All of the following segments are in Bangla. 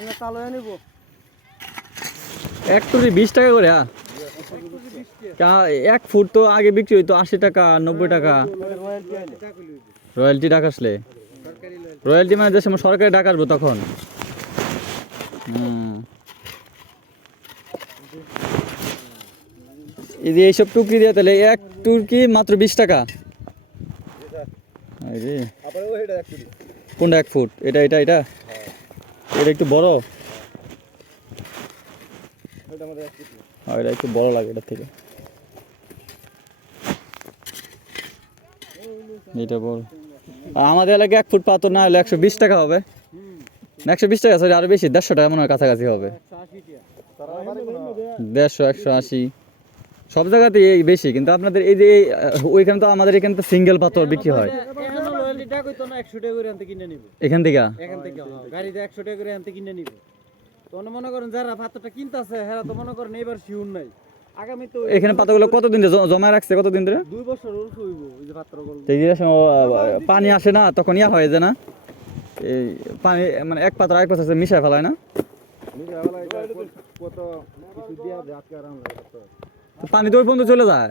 আমরা চালু নিব। এক টুরি বিশ টাকা করে হ্যাঁ? এক ফুট তো আগে বিক্রি হইতো আশি টাকা, নব্বই টাকা। রয়্যালটি ডাক আসলে। রয়্যালটি মানে যে সময় সরকারি ডাক আসব তখন। এই যে এইসব টুকরি দিয়ে তাহলে এক টুরকি মাত্র বিশ টাকা। কোনটা এক ফুট? এটা এটা এটা? এটা একটু বড়? এটা একটু এটা বড় লাগে এটার থেকে। এটা বড়। আমাদের এলাকায় এক ফুট পাথর না হলে একশো বিশ টাকা হবে। একশো বিশ টাকা সরি আরও বেশি দেড়শো টাকা মনে হয় কাছাকাছি হবে। দেড়শো একশো আশি। সব জায়গাতেই এই বেশি কিন্তু আপনাদের এই যে ওইখানে তো আমাদের এখানে তো সিঙ্গেল পাথর বিক্রি হয়। টাকা করে আনতে কিনে নিব। এখান থেকে? এখান থেকে গাড়িতে টাকা করে আনতে কিনে নিব। তো অন্য মনে করেন যারা পাত্রটা কিনতেছে হ্যাঁ তো মনে করেন এবার শিউর নাই। আগামী তো এখানে পাতাগুলো কতদিন ধরে জ- রাখছে কতদিন ধরে? দুই বছর ওর হইব ওই যে পাত্রগুলো তো এই যে সময়, আহ, পানি আসে না তখন ইয়া হয় যে না? এই পানি মানে এক পাত্র এক পাত্র মিশায় ফেলায় না? পানি তো ওই পর্যন্ত চলে যায়।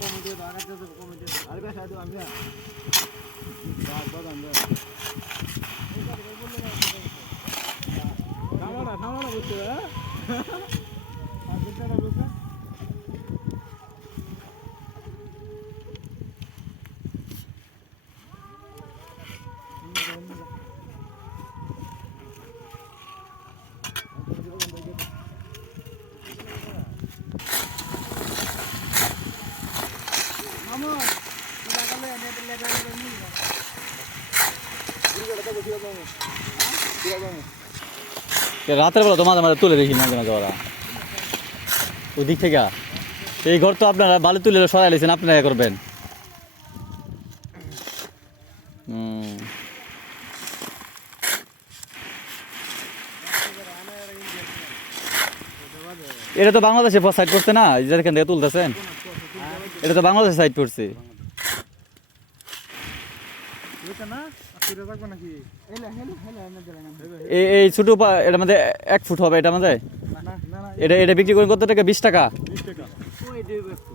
গাইবা আরে বেশ আদু আমি থামানা থামানা বুঝতে হ্যাঁ রাতের বেলা তো মাঝে মাঝে তুলে দেখি, মাঝে মাঝে ওরা। ওই দিক থেকে। এই ঘর তো আপনারা বালি তুলে সরাই লেছেন, আপনারা করবেন। এটা তো বাংলাদেশে সাইড করছে না? এই যে এখান থেকে তুলতেছেন? এটা তো বাংলাদেশে সাইড করছে না? এই এই ছোট পা- এটার মধ্যে এক ফুট হবে মধ্যে? না না এটা এটা বিক্রি করেন কত টাকা? বিশ টাকা?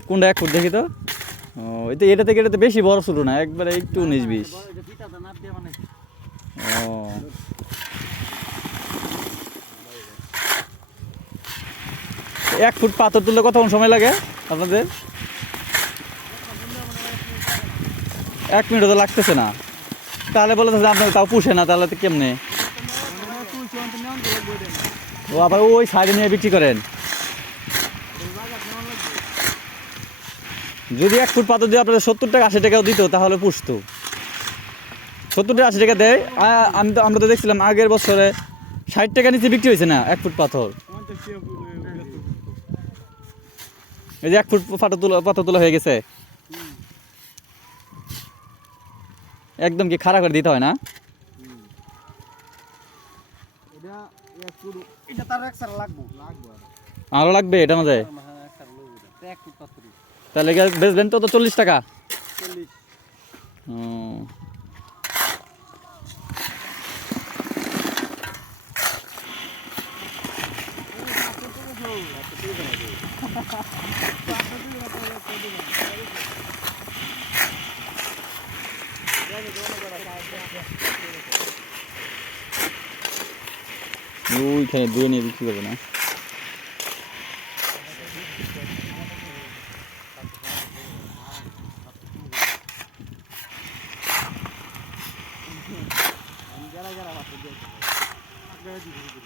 কোনটা এক ফুট দেখি তো? ও এটা এটা থেকে এটা তো বেশি বড় ছোট না একবারে একটু উনিশ বিশ। এটা ও। এক ফুট পাথর তুলতে কতক্ষণ সময় লাগে আপনাদের? এক মিনিট তো লাগতেছে না। তাহলে বলে আপনার তাও পুষে না, তাহলে তো কেমনে? ও আবার ওই সাইডে নিয়ে বিক্রি করেন? যদি এক ফুট পাথর দিয়ে আপনাদের সত্তর টাকা, আশি টাকাও দিত, তাহলে পুষতো। সত্তর টাকা, আশি টাকা দেয়। আমি তো, আমরা তো দেখছিলাম আগের বছরে ষাট টাকা নিচে বিক্রি হয়েছে না, এক ফুট পাথর? এই যে এক ফুট পাথর তোলা পাথর তোলা হয়ে গেছে। একদম কি খারাপ করে দিতে হয় না? এটা এক ফুট এটা তার এক সার লাগবো। লাগবো আরও লাগবে এটা মাঝে হ্যাঁ এক সার লাগবে এটা। এক ফুট পাত্রি তাহলে গা- বেচবেন তো তো চল্লিশ টাকা? চল্লিশ। ও। ওইখানে দূরে নিয়ে বিক্রি করবে না? যারা যারা বাচ্চা দিয়েছে আপনারা দিদি দিদি